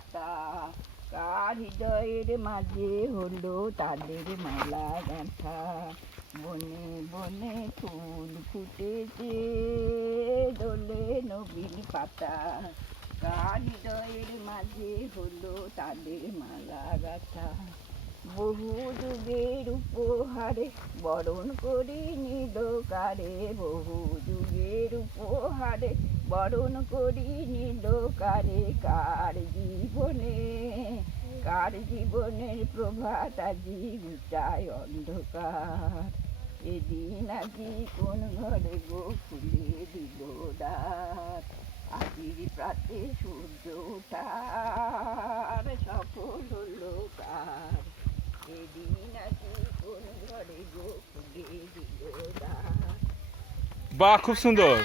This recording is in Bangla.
পাতা, কার হৃদয়ের মাঝে হলো তাদের মালা গাঁথা। বনে বনে ফুল ফুটেছে, দোলে নবীন পাতা, কার হৃদয়ের মাঝে হলো তাদের মালা গাঁথা। বহু যুগের উপহারে বরণ করি নিল কারে, বহু যুগের উপহারে বরণ করি নিল কারে। কার জীবনের প্রভাত আজি ঘুচায় অন্ধকার। এদিন আজি কোন ঘরে গো খুলে দিল দ্বার, আজির প্রাতে সূর্য ওঠার সফল হলো কার। এদিন আজি কোন ঘরে গো খুলে দিল দ্বার। বাহ, খুব সুন্দর।